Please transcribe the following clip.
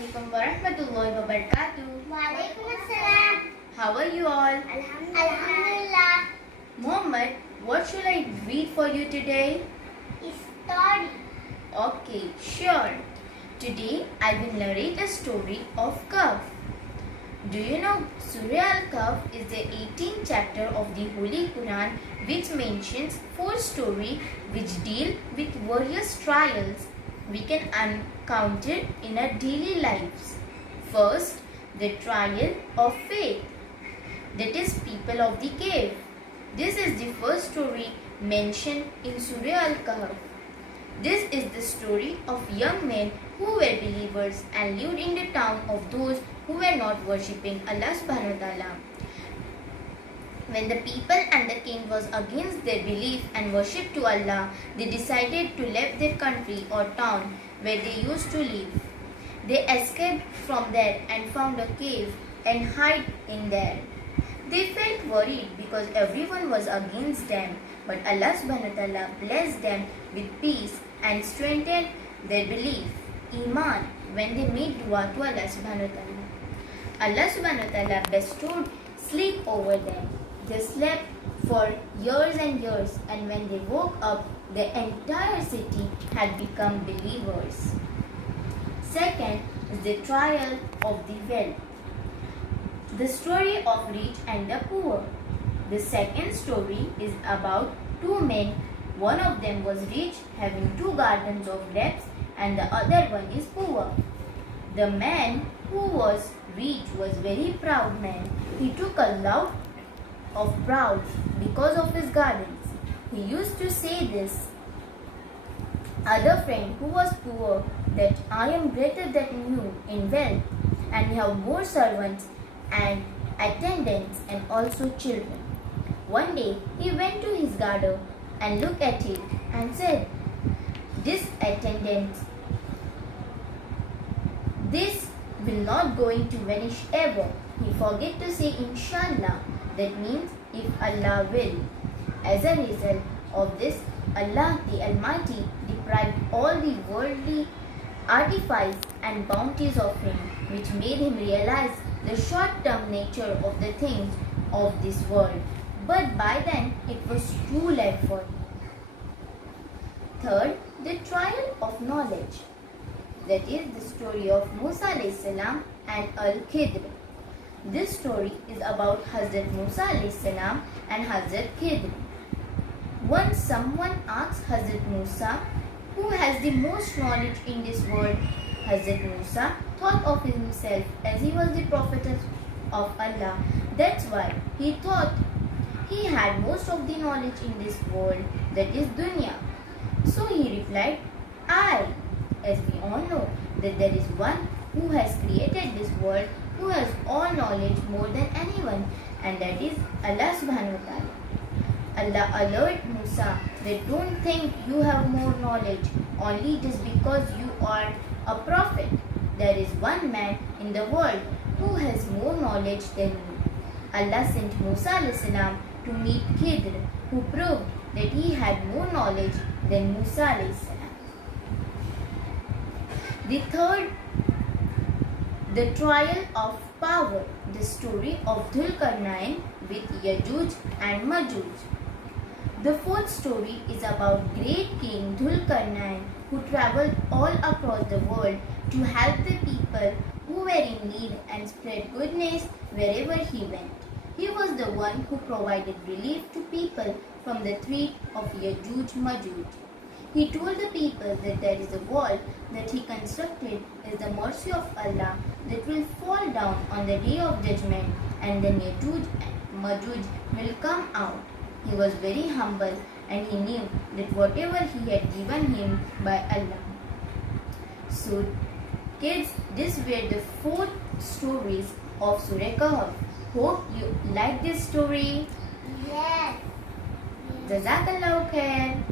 Assalamualaikum warahmatullahi wabarakatuh. Waalaikumsalam. How are you all? Alhamdulillah. Muhammad, what should I read for you today? Story. Okay, sure. Today I will narrate a story of Khaf. Do you know Surah Al-Khaf is the 18th chapter of the Holy Quran, which mentions 4 stories which deal with various trials we can encounter in our daily lives. First, the trial of faith, that is people of the cave. This is the first story mentioned in Surah Al-Kahf. This is the story of young men who were believers and lived in the town of those who were not worshipping Allah subhanahu wa ta'ala. When the people and the king was against their belief and worship to Allah, they decided to leave their country or town where they used to live. They escaped from there and found a cave and hid in there. They felt worried because everyone was against them, but Allah subhanahu wa ta'ala blessed them with peace and strengthened their belief, Iman, when they made dua to Allah subhanahu wa ta'ala. Allah subhanahu wa ta'ala bestowed sleep over them. They slept for years and years, and when they woke up, the entire city had become believers. Second is the trial of the well. The story of rich and the poor. The second story is about 2 men. One of them was rich, having 2 gardens of grapes, and the other one is poor. The man who was rich was very proud man. He took a lot of proud because of his gardens. He used to say this other friend who was poor that I am greater than you in wealth, and we have more servants and attendants and also children. One day he went to his garden and looked at it and said, this will not going to vanish ever. He forget to say Inshallah, that means if Allah will. As a result of this, Allah the Almighty deprived all the worldly artifice and bounties of him, which made him realize the short-term nature of the things of this world. But by then, it was too late for him. Third, the trial of knowledge. That is the story of Musa alayhi salam and Al-Khidr. This story is about Hazrat Musa alayhi salam and Hazrat Khidr. Once someone asked Hazrat Musa, who has the most knowledge in this world? Hazrat Musa thought of himself as he was the prophet of Allah. That's why he thought he had most of the knowledge in this world, that is dunya. So he replied, I, as we all know that there is one who has created this world, who has all knowledge more than anyone, and that is Allah subhanahu wa ta'ala. Allah alerted Musa that don't think you have more knowledge only just because you are a prophet. There is one man in the world who has more knowledge than you. Allah sent Musa alayhi salam to meet Khidr, who proved that he had more knowledge than Musa alayhi salam. The third, the trial of power, the story of Dhul-Qarnain with Yajuj and Majuj. The fourth story is about great king Dhul-Qarnain, who traveled all across the world to help the people who were in need and spread goodness wherever he went. He was the one who provided relief to people from the threat of Yajuj-Majuj. He told the people that there is a wall that he constructed as the mercy of Allah that will fall down on the day of judgment, and then Yajuj and Majuj will come out. He was very humble and he knew that whatever he had given him by Allah. So kids, these were the 4 stories of Surah Kahf. Hope you like this story. Yes. Jazakallahu khair.